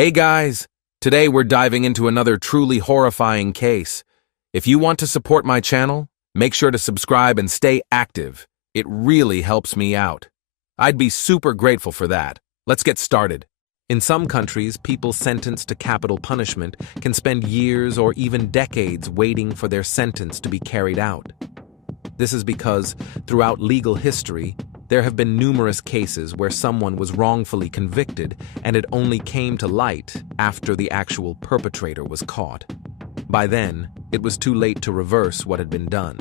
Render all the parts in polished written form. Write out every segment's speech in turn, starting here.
Hey guys! Today we're diving into another truly horrifying case. If you want to support my channel, make sure to subscribe and stay active. It really helps me out. I'd be super grateful for that. Let's get started. In some countries, people sentenced to capital punishment can spend years or even decades waiting for their sentence to be carried out. This is because, throughout legal history, there have been numerous cases where someone was wrongfully convicted and it only came to light after the actual perpetrator was caught. By then, it was too late to reverse what had been done.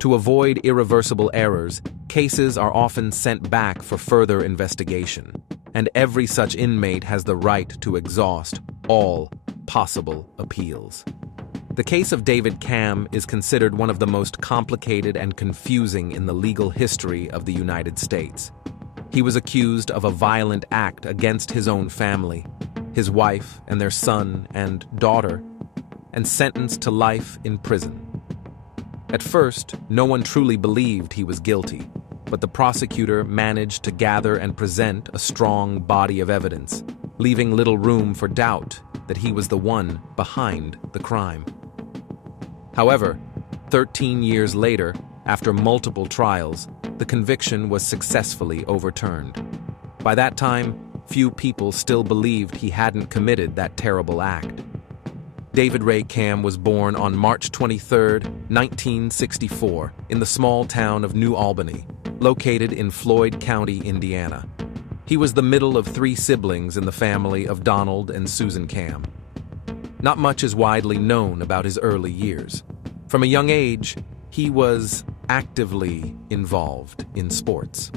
To avoid irreversible errors, cases are often sent back for further investigation, and every such inmate has the right to exhaust all possible appeals. The case of David Camm is considered one of the most complicated and confusing in the legal history of the United States. He was accused of a violent act against his own family, his wife and their son and daughter, and sentenced to life in prison. At first, no one truly believed he was guilty, but the prosecutor managed to gather and present a strong body of evidence, leaving little room for doubt that he was the one behind the crime. However, 13 years later, after multiple trials, the conviction was successfully overturned. By that time, few people still believed he hadn't committed that terrible act. David Ray Camm was born on March 23, 1964, in the small town of New Albany, located in Floyd County, Indiana. He was the middle of 3 siblings in the family of Donald and Susan Camm. Not much is widely known about his early years. From a young age, he was actively involved in sports.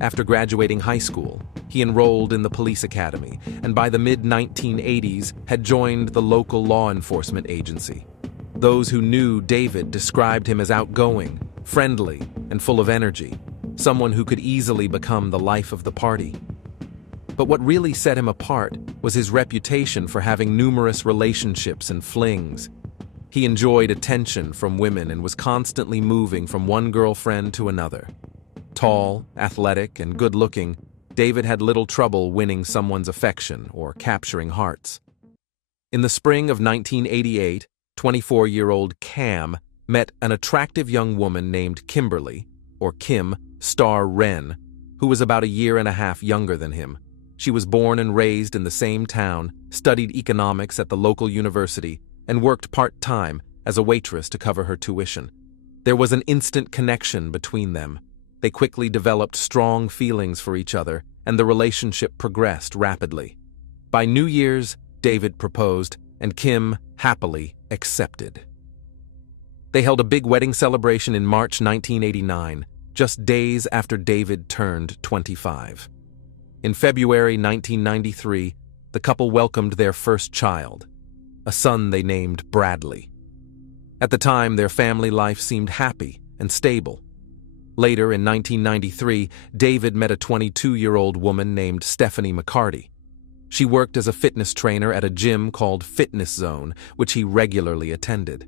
After graduating high school, he enrolled in the police academy, and by the mid-1980s had joined the local law enforcement agency. Those who knew David described him as outgoing, friendly, and full of energy, someone who could easily become the life of the party. But what really set him apart was his reputation for having numerous relationships and flings. He enjoyed attention from women and was constantly moving from one girlfriend to another. Tall, athletic, and good-looking, David had little trouble winning someone's affection or capturing hearts. In the spring of 1988, 24-year-old Camm met an attractive young woman named Kimberly, or Kim Star Wren, who was about a year and a half younger than him. She was born and raised in the same town, studied economics at the local university, and worked part-time as a waitress to cover her tuition. There was an instant connection between them. They quickly developed strong feelings for each other, and the relationship progressed rapidly. By New Year's, David proposed, and Kim happily accepted. They held a big wedding celebration in March 1989, just days after David turned 25. In February 1993, the couple welcomed their first child, a son they named Bradley. At the time, their family life seemed happy and stable. Later, in 1993, David met a 22-year-old woman named Stephanie McCarty. She worked as a fitness trainer at a gym called Fitness Zone, which he regularly attended.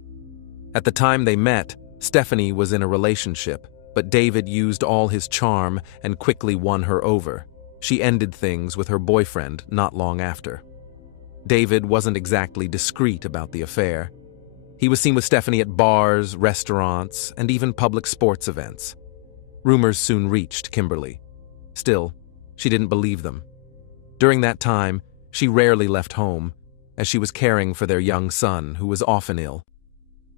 At the time they met, Stephanie was in a relationship, but David used all his charm and quickly won her over. She ended things with her boyfriend not long after. David wasn't exactly discreet about the affair. He was seen with Stephanie at bars, restaurants, and even public sports events. Rumors soon reached Kimberly. Still, she didn't believe them. During that time, she rarely left home, as she was caring for their young son, who was often ill.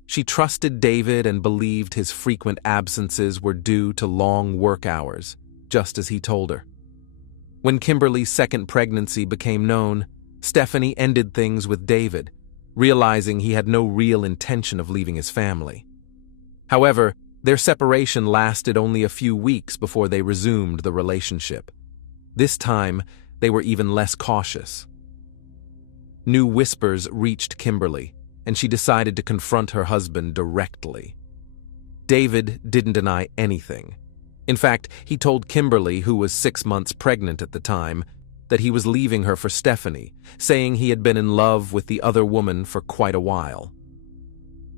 She trusted David and believed his frequent absences were due to long work hours, just as he told her. When Kimberly's second pregnancy became known, Stephanie ended things with David, realizing he had no real intention of leaving his family. However, their separation lasted only a few weeks before they resumed the relationship. This time, they were even less cautious. New whispers reached Kimberly, and she decided to confront her husband directly. David didn't deny anything. In fact, he told Kimberly, who was 6 months pregnant at the time, that he was leaving her for Stephanie, saying he had been in love with the other woman for quite a while.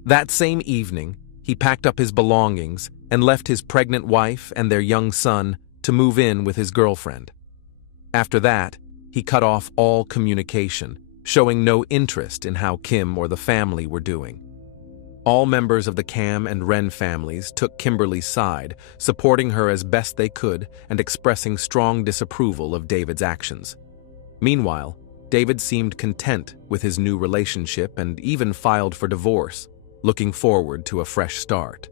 That same evening, he packed up his belongings and left his pregnant wife and their young son to move in with his girlfriend. After that, he cut off all communication, showing no interest in how Kim or the family were doing. All members of the Cam and Ren families took Kimberly's side, supporting her as best they could and expressing strong disapproval of David's actions. Meanwhile, David seemed content with his new relationship and even filed for divorce, looking forward to a fresh start.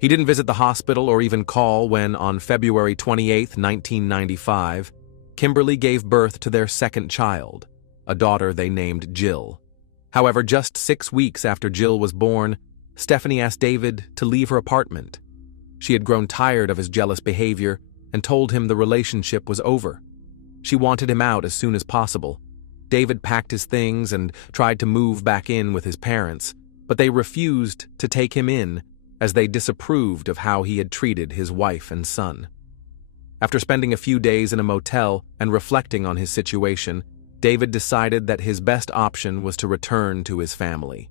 He didn't visit the hospital or even call when, on February 28, 1995, Kimberly gave birth to their second child, a daughter they named Jill. However, just 6 weeks after Jill was born, Stephanie asked David to leave her apartment. She had grown tired of his jealous behavior and told him the relationship was over. She wanted him out as soon as possible. David packed his things and tried to move back in with his parents, but they refused to take him in as they disapproved of how he had treated his wife and son. After spending a few days in a motel and reflecting on his situation, David decided that his best option was to return to his family.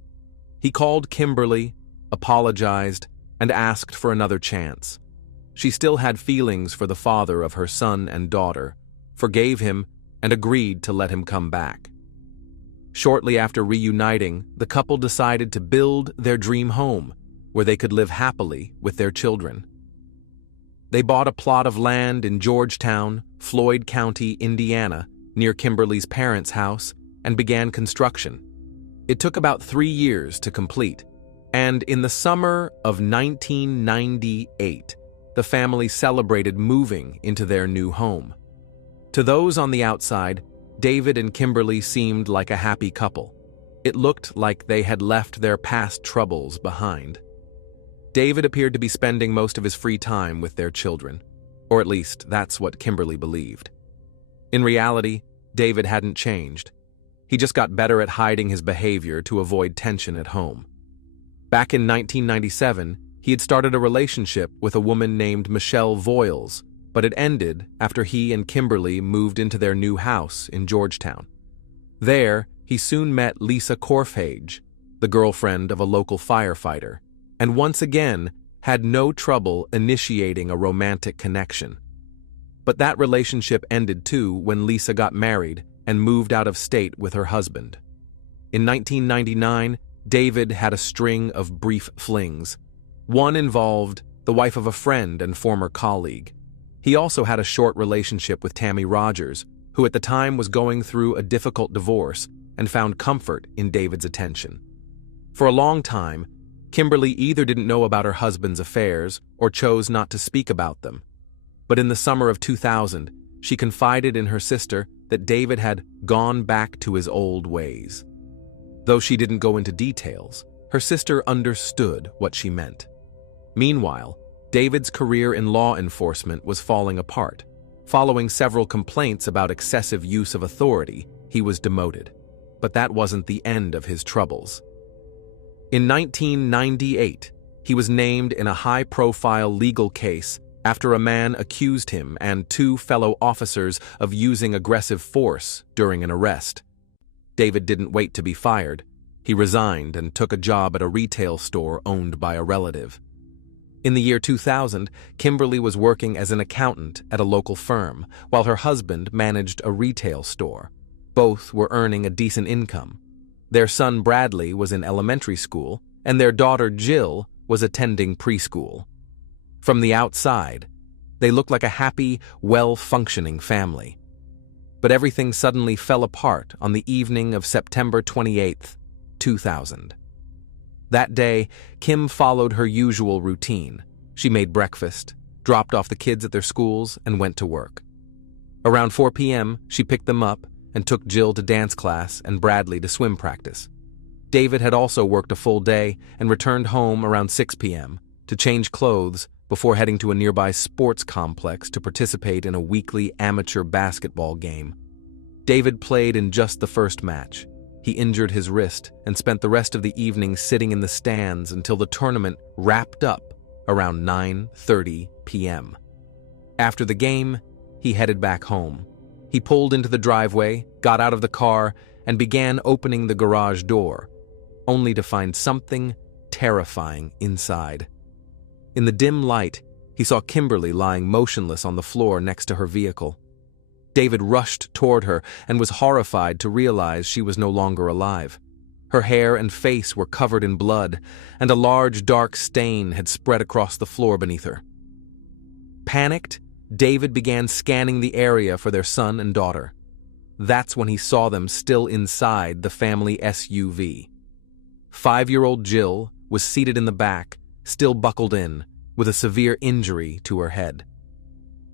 He called Kimberly, apologized, and asked for another chance. She still had feelings for the father of her son and daughter, forgave him, and agreed to let him come back. Shortly after reuniting, the couple decided to build their dream home, where they could live happily with their children. They bought a plot of land in Georgetown, Floyd County, Indiana, near Kimberly's parents' house, and began construction. It took about 3 years to complete, and in the summer of 1998, the family celebrated moving into their new home. To those on the outside, David and Kimberly seemed like a happy couple. It looked like they had left their past troubles behind. David appeared to be spending most of his free time with their children, or at least that's what Kimberly believed. In reality, David hadn't changed. He just got better at hiding his behavior to avoid tension at home. Back in 1997, he had started a relationship with a woman named Michelle Voiles, but it ended after he and Kimberly moved into their new house in Georgetown. There, he soon met Lisa Korfhage, the girlfriend of a local firefighter, and once again had no trouble initiating a romantic connection. But that relationship ended too when Lisa got married and moved out of state with her husband. In 1999, David had a string of brief flings. One involved the wife of a friend and former colleague. He also had a short relationship with Tammy Rogers, who at the time was going through a difficult divorce and found comfort in David's attention. For a long time, Kimberly either didn't know about her husband's affairs or chose not to speak about them. But in the summer of 2000, she confided in her sister that David had gone back to his old ways. Though she didn't go into details, her sister understood what she meant. Meanwhile, David's career in law enforcement was falling apart. Following several complaints about excessive use of authority, he was demoted. But that wasn't the end of his troubles. In 1998, he was named in a high-profile legal case after a man accused him and 2 fellow officers of using aggressive force during an arrest. David didn't wait to be fired. He resigned and took a job at a retail store owned by a relative. In the year 2000, Kimberly was working as an accountant at a local firm, while her husband managed a retail store. Both were earning a decent income. Their son Bradley was in elementary school, and their daughter Jill was attending preschool. From the outside, they looked like a happy, well-functioning family. But everything suddenly fell apart on the evening of September 28, 2000. That day, Kim followed her usual routine. She made breakfast, dropped off the kids at their schools, and went to work. Around 4 p.m., she picked them up and took Jill to dance class and Bradley to swim practice. David had also worked a full day and returned home around 6 p.m. to change clothes before heading to a nearby sports complex to participate in a weekly amateur basketball game. David played in just the first match. He injured his wrist and spent the rest of the evening sitting in the stands until the tournament wrapped up around 9:30 p.m. After the game, he headed back home. He pulled into the driveway, got out of the car, and began opening the garage door, only to find something terrifying inside. In the dim light, he saw Kimberly lying motionless on the floor next to her vehicle. David rushed toward her and was horrified to realize she was no longer alive. Her hair and face were covered in blood, and a large dark stain had spread across the floor beneath her. Panicked, David began scanning the area for their son and daughter. That's when he saw them still inside the family SUV. 5-year-old Jill was seated in the back, still buckled in, with a severe injury to her head.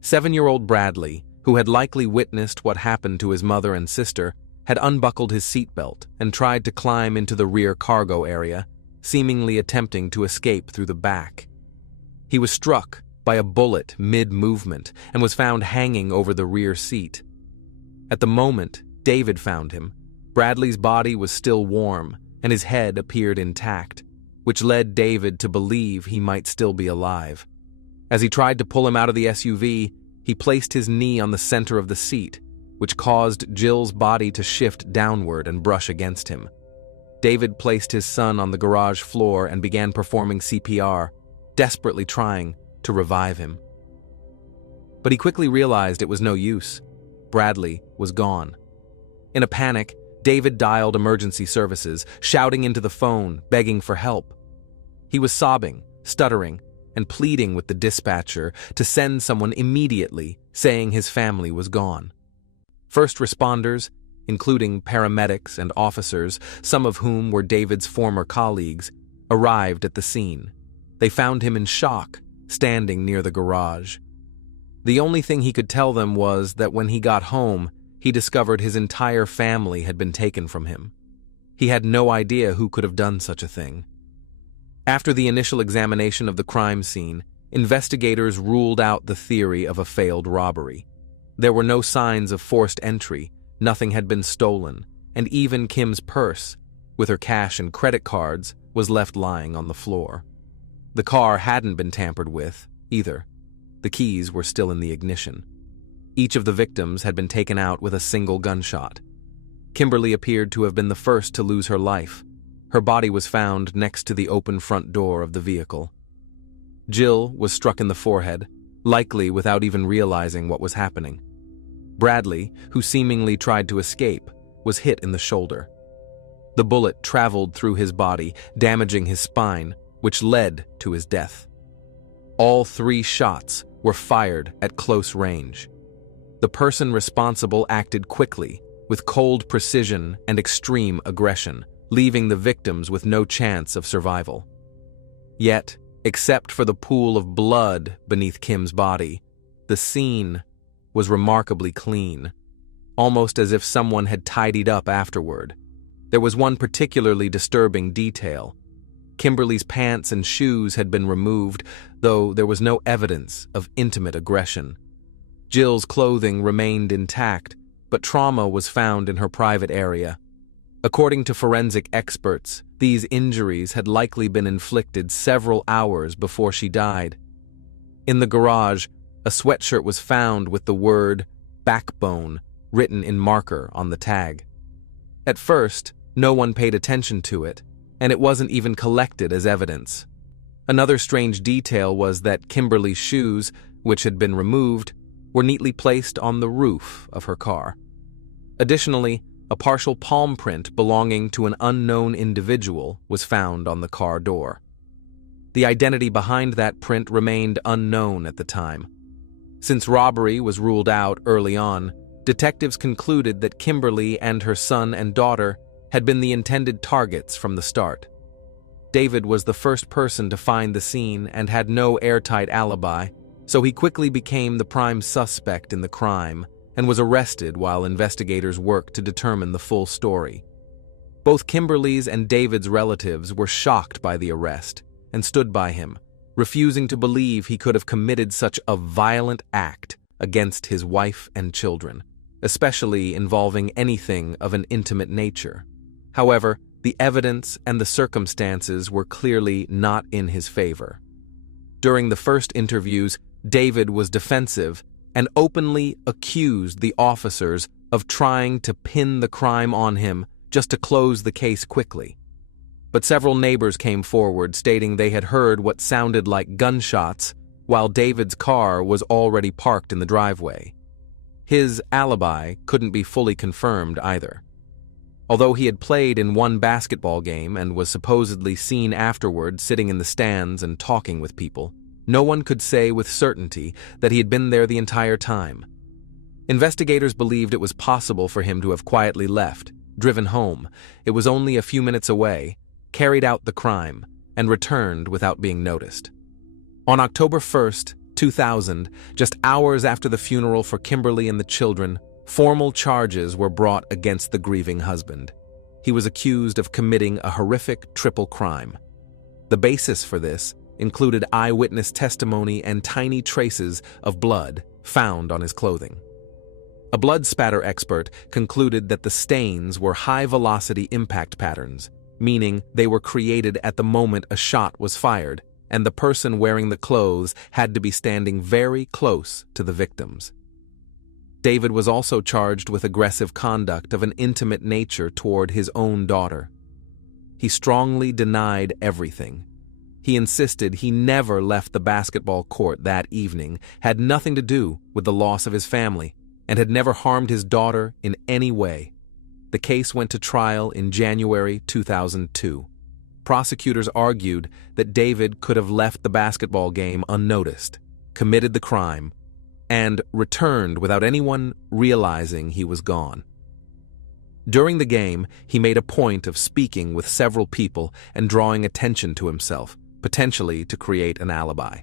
7-year-old Bradley, who had likely witnessed what happened to his mother and sister, had unbuckled his seatbelt and tried to climb into the rear cargo area, seemingly attempting to escape through the back. He was struck by a bullet mid-movement and was found hanging over the rear seat. At the moment David found him, Bradley's body was still warm and his head appeared intact, which led David to believe he might still be alive. As he tried to pull him out of the SUV, he placed his knee on the center of the seat, which caused Jill's body to shift downward and brush against him. David placed his son on the garage floor and began performing CPR, desperately trying to revive him. But he quickly realized it was no use. Bradley was gone. In a panic, David dialed emergency services, shouting into the phone, begging for help. He was sobbing, stuttering, and pleading with the dispatcher to send someone immediately, saying his family was gone. First responders, including paramedics and officers, some of whom were David's former colleagues, arrived at the scene. They found him in shock, standing near the garage. The only thing he could tell them was that when he got home, he discovered his entire family had been taken from him. He had no idea who could have done such a thing. After the initial examination of the crime scene, investigators ruled out the theory of a failed robbery. There were no signs of forced entry, nothing had been stolen, and even Kim's purse, with her cash and credit cards, was left lying on the floor. The car hadn't been tampered with, either. The keys were still in the ignition. Each of the victims had been taken out with a single gunshot. Kimberly appeared to have been the first to lose her life. Her body was found next to the open front door of the vehicle. Jill was struck in the forehead, likely without even realizing what was happening. Bradley, who seemingly tried to escape, was hit in the shoulder. The bullet traveled through his body, damaging his spine, which led to his death. All 3 shots were fired at close range. The person responsible acted quickly, with cold precision and extreme aggression, leaving the victims with no chance of survival. Yet, except for the pool of blood beneath Kim's body, the scene was remarkably clean, almost as if someone had tidied up afterward. There was one particularly disturbing detail. Kimberly's pants and shoes had been removed, though there was no evidence of intimate aggression. Jill's clothing remained intact, but trauma was found in her private area. According to forensic experts, these injuries had likely been inflicted several hours before she died. In the garage, a sweatshirt was found with the word "backbone" written in marker on the tag. At first, no one paid attention to it, and it wasn't even collected as evidence. Another strange detail was that Kimberly's shoes, which had been removed, were neatly placed on the roof of her car. Additionally, a partial palm print belonging to an unknown individual was found on the car door. The identity behind that print remained unknown at the time. Since robbery was ruled out early on, detectives concluded that Kimberly and her son and daughter had been the intended targets from the start. David was the first person to find the scene and had no airtight alibi, so he quickly became the prime suspect in the crime and was arrested while investigators worked to determine the full story. Both Kimberly's and David's relatives were shocked by the arrest and stood by him, refusing to believe he could have committed such a violent act against his wife and children, especially involving anything of an intimate nature. However, the evidence and the circumstances were clearly not in his favor. During the first interviews, David was defensive and openly accused the officers of trying to pin the crime on him just to close the case quickly. But several neighbors came forward stating they had heard what sounded like gunshots while David's car was already parked in the driveway. His alibi couldn't be fully confirmed either. Although he had played in one basketball game and was supposedly seen afterward sitting in the stands and talking with people, no one could say with certainty that he had been there the entire time. Investigators believed it was possible for him to have quietly left, driven home, it was only a few minutes away, carried out the crime, and returned without being noticed. On October 1st, 2000, just hours after the funeral for Kimberly and the children, formal charges were brought against the grieving husband. He was accused of committing a horrific triple crime. The basis for this included eyewitness testimony and tiny traces of blood found on his clothing. A blood spatter expert concluded that the stains were high-velocity impact patterns, meaning they were created at the moment a shot was fired, and the person wearing the clothes had to be standing very close to the victims. David was also charged with aggressive conduct of an intimate nature toward his own daughter. He strongly denied everything. He insisted he never left the basketball court that evening, had nothing to do with the loss of his family, and had never harmed his daughter in any way. The case went to trial in January 2002. Prosecutors argued that David could have left the basketball game unnoticed, committed the crime, and returned without anyone realizing he was gone. During the game, he made a point of speaking with several people and drawing attention to himself, potentially to create an alibi.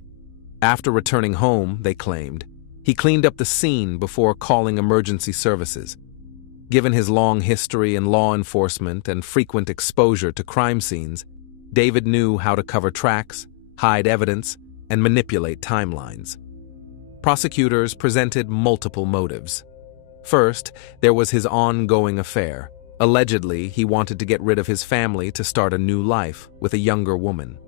After returning home, they claimed, he cleaned up the scene before calling emergency services. Given his long history in law enforcement and frequent exposure to crime scenes, David knew how to cover tracks, hide evidence, and manipulate timelines. Prosecutors presented multiple motives. First, there was his ongoing affair. Allegedly, he wanted to get rid of his family to start a new life with a younger woman.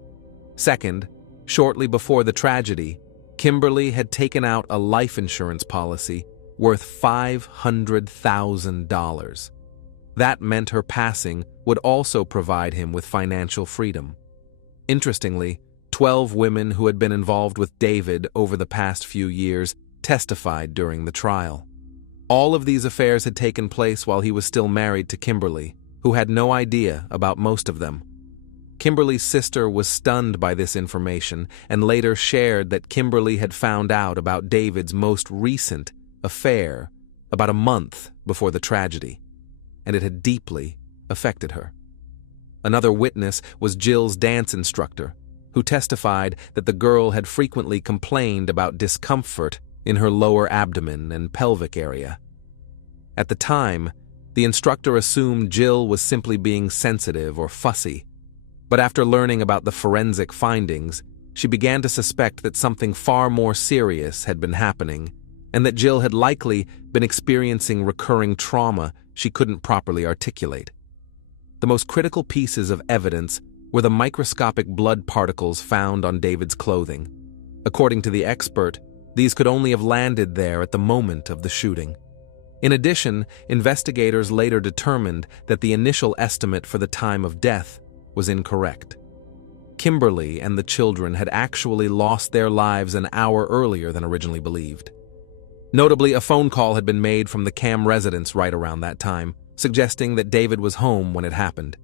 Second, shortly before the tragedy, Kimberly had taken out a life insurance policy worth $500,000. That meant her passing would also provide him with financial freedom. Interestingly, 12 women who had been involved with David over the past few years testified during the trial. All of these affairs had taken place while he was still married to Kimberly, who had no idea about most of them. Kimberly's sister was stunned by this information and later shared that Kimberly had found out about David's most recent affair about a month before the tragedy, and it had deeply affected her. Another witness was Jill's dance instructor, who testified that the girl had frequently complained about discomfort in her lower abdomen and pelvic area. At the time, the instructor assumed Jill was simply being sensitive or fussy, but after learning about the forensic findings, she began to suspect that something far more serious had been happening, and that Jill had likely been experiencing recurring trauma she couldn't properly articulate. The most critical pieces of evidence were the microscopic blood particles found on David's clothing. According to the expert, these could only have landed there at the moment of the shooting. In addition, investigators later determined that the initial estimate for the time of death was incorrect. Kimberly and the children had actually lost their lives an hour earlier than originally believed. Notably, a phone call had been made from the Cam residence right around that time, suggesting that David was home when it happened.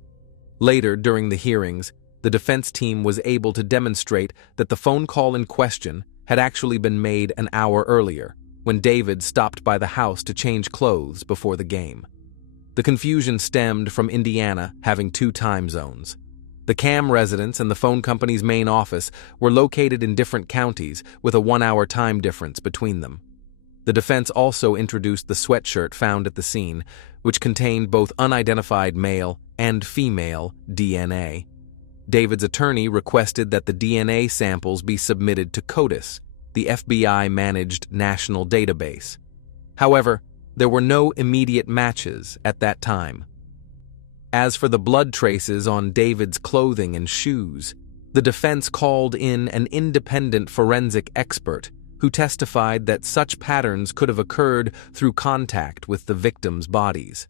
Later, during the hearings, the defense team was able to demonstrate that the phone call in question had actually been made an hour earlier, when David stopped by the house to change clothes before the game. The confusion stemmed from Indiana having 2 time zones. The Cam residence and the phone company's main office were located in different counties with a 1-hour time difference between them. The defense also introduced the sweatshirt found at the scene, which contained both unidentified male and female DNA. David's attorney requested that the DNA samples be submitted to CODIS, the FBI-managed national database. However, there were no immediate matches at that time. As for the blood traces on David's clothing and shoes, the defense called in an independent forensic expert who testified that such patterns could have occurred through contact with the victims' bodies.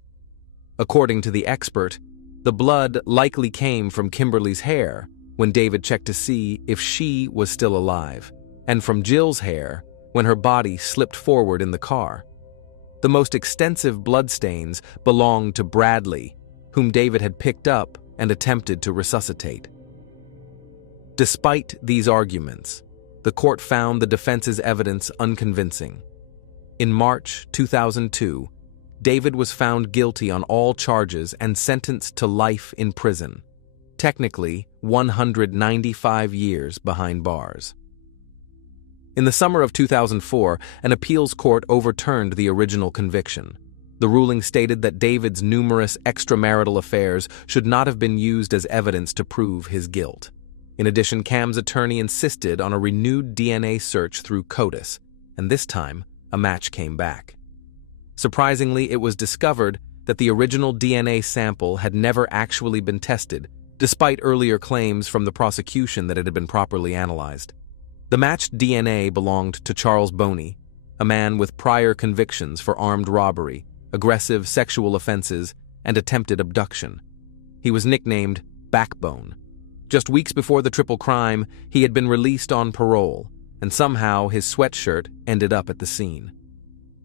According to the expert, the blood likely came from Kimberly's hair when David checked to see if she was still alive, and from Jill's hair when her body slipped forward in the car. The most extensive bloodstains belonged to Bradley, whom David had picked up and attempted to resuscitate. Despite these arguments, the court found the defense's evidence unconvincing. In March 2002, David was found guilty on all charges and sentenced to life in prison, technically 195 years behind bars. In the summer of 2004, an appeals court overturned the original conviction. The ruling stated that David's numerous extramarital affairs should not have been used as evidence to prove his guilt. In addition, Cam's attorney insisted on a renewed DNA search through CODIS, and this time, a match came back. Surprisingly, it was discovered that the original DNA sample had never actually been tested, despite earlier claims from the prosecution that it had been properly analyzed. The matched DNA belonged to Charles Boney, a man with prior convictions for armed robbery, aggressive sexual offenses, and attempted abduction. He was nicknamed Backbone. Just weeks before the triple crime, he had been released on parole, and somehow his sweatshirt ended up at the scene.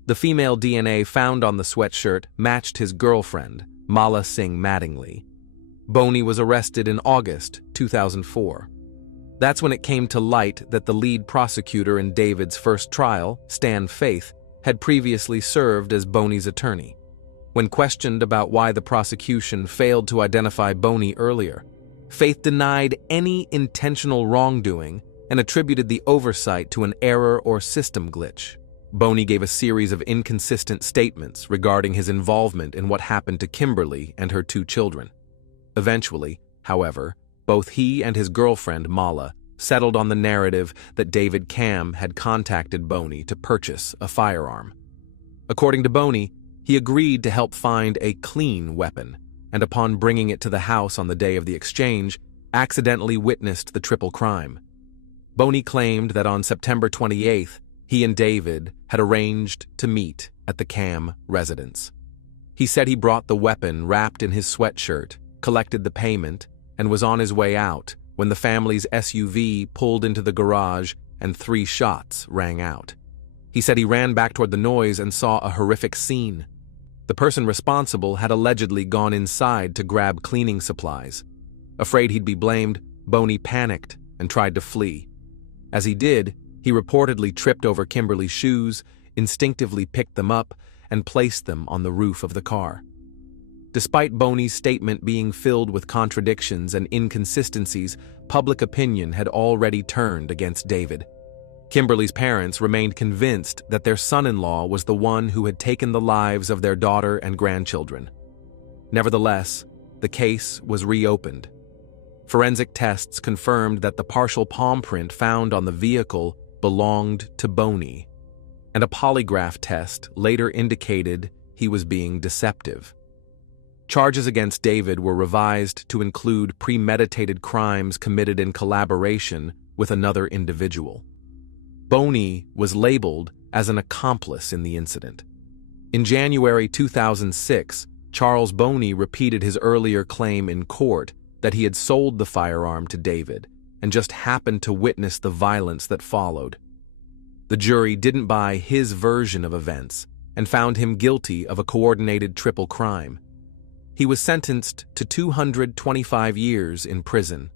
The female DNA found on the sweatshirt matched his girlfriend, Mala Singh Mattingly. Boney was arrested in August 2004. That's when it came to light that the lead prosecutor in David's first trial, Stan Faith, had previously served as Boney's attorney. When questioned about why the prosecution failed to identify Boney earlier, Faith denied any intentional wrongdoing and attributed the oversight to an error or system glitch. Boney gave a series of inconsistent statements regarding his involvement in what happened to Kimberly and her 2 children. Eventually, however, both he and his girlfriend, Mala, settled on the narrative that David Cam had contacted Boney to purchase a firearm. According to Boney, he agreed to help find a clean weapon, and upon bringing it to the house on the day of the exchange, accidentally witnessed the triple crime. Boney claimed that on September 28th, he and David had arranged to meet at the Cam residence. He said he brought the weapon wrapped in his sweatshirt, collected the payment, and was on his way out when the family's SUV pulled into the garage and 3 shots rang out. He said he ran back toward the noise and saw a horrific scene. The person responsible had allegedly gone inside to grab cleaning supplies. Afraid he'd be blamed, Boney panicked and tried to flee. As he did, he reportedly tripped over Kimberly's shoes, instinctively picked them up, and placed them on the roof of the car. Despite Boney's statement being filled with contradictions and inconsistencies, public opinion had already turned against David. Kimberly's parents remained convinced that their son-in-law was the one who had taken the lives of their daughter and grandchildren. Nevertheless, the case was reopened. Forensic tests confirmed that the partial palm print found on the vehicle belonged to Boney, and a polygraph test later indicated he was being deceptive. Charges against David were revised to include premeditated crimes committed in collaboration with another individual. Boney was labeled as an accomplice in the incident. In January 2006, Charles Boney repeated his earlier claim in court that he had sold the firearm to David and just happened to witness the violence that followed. The jury didn't buy his version of events and found him guilty of a coordinated triple crime. He was sentenced to 225 years in prison.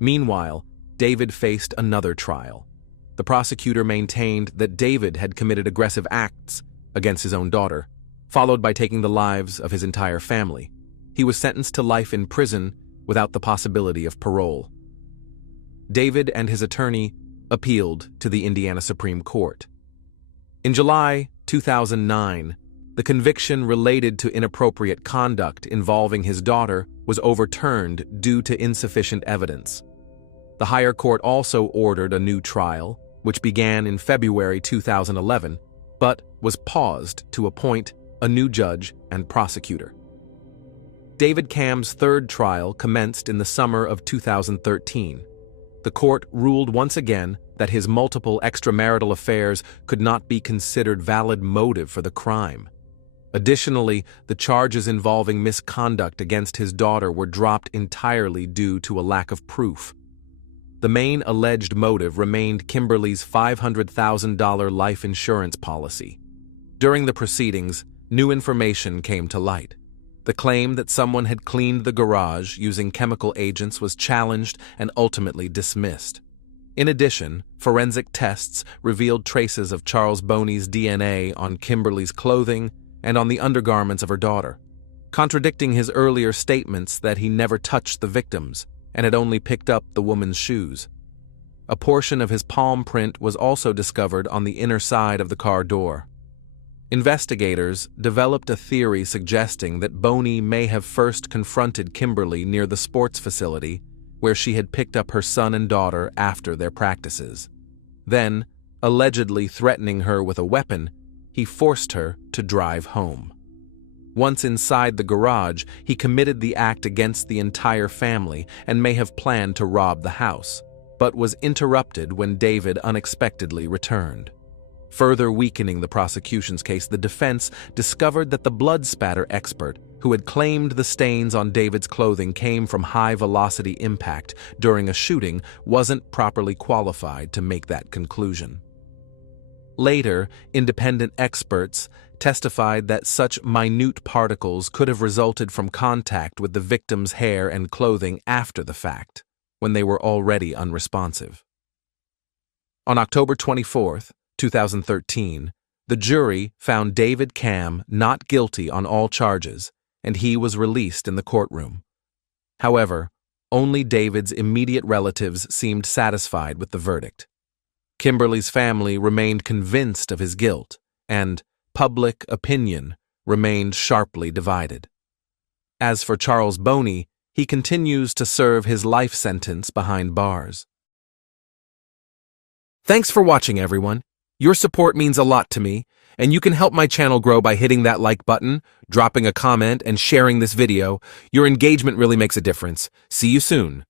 Meanwhile, David faced another trial. The prosecutor maintained that David had committed aggressive acts against his own daughter, followed by taking the lives of his entire family. He was sentenced to life in prison without the possibility of parole. David and his attorney appealed to the Indiana Supreme Court. In July 2009, the conviction related to inappropriate conduct involving his daughter was overturned due to insufficient evidence. The higher court also ordered a new trial, which began in February 2011, but was paused to appoint a new judge and prosecutor. David Cam's third trial commenced in the summer of 2013. The court ruled once again that his multiple extramarital affairs could not be considered valid motive for the crime. Additionally, the charges involving misconduct against his daughter were dropped entirely due to a lack of proof. The main alleged motive remained Kimberly's $500,000 life insurance policy. During the proceedings, new information came to light. The claim that someone had cleaned the garage using chemical agents was challenged and ultimately dismissed. In addition, forensic tests revealed traces of Charles Boney's DNA on Kimberly's clothing and on the undergarments of her daughter, contradicting his earlier statements that he never touched the victims and had only picked up the woman's shoes. A portion of his palm print was also discovered on the inner side of the car door. Investigators developed a theory suggesting that Boney may have first confronted Kimberly near the sports facility where she had picked up her son and daughter after their practices. Then, allegedly threatening her with a weapon, he forced her to drive home. Once inside the garage, he committed the act against the entire family and may have planned to rob the house, but was interrupted when David unexpectedly returned. Further weakening the prosecution's case, the defense discovered that the blood spatter expert who had claimed the stains on David's clothing came from high-velocity impact during a shooting wasn't properly qualified to make that conclusion. Later, independent experts testified that such minute particles could have resulted from contact with the victim's hair and clothing after the fact, when they were already unresponsive. On October 24, 2013, the jury found David Camm not guilty on all charges, and he was released in the courtroom. However, only David's immediate relatives seemed satisfied with the verdict. Kimberly's family remained convinced of his guilt, and public opinion remained sharply divided. As for Charles Boney, he continues to serve his life sentence behind bars. Thanks for watching, everyone. Your support means a lot to me, and you can help my channel grow by hitting that like button, dropping a comment, and sharing this video. Your engagement really makes a difference. See you soon.